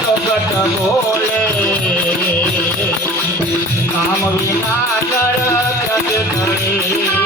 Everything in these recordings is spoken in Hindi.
જગત બોલે કામ વિના નરક જ કરે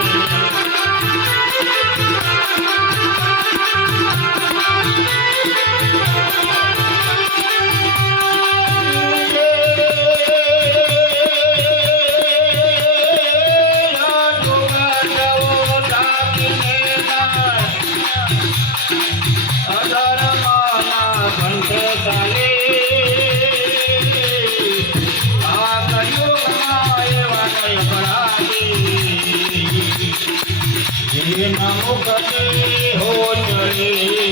હો ચડે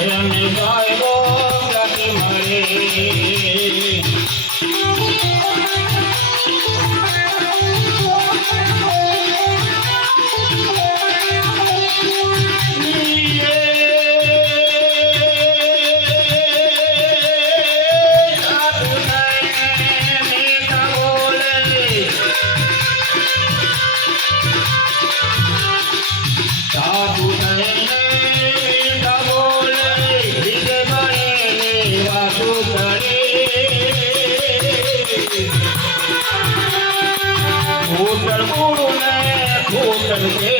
Yeah, I'm ಬದುಕೇ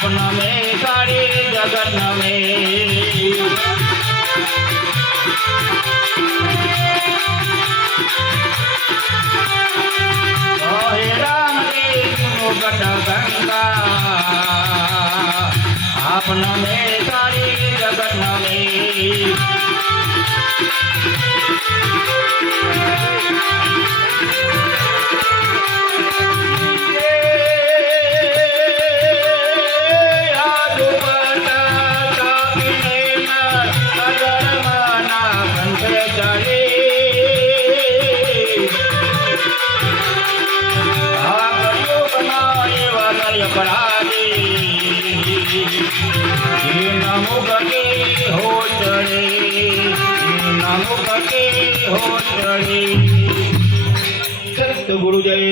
स्वप्न में करे जगन में। गंगा। आपन में सारी जगन में। নাম গণে হো চড়ে নাম গণে হো চড়ে সত্য গুরু জয়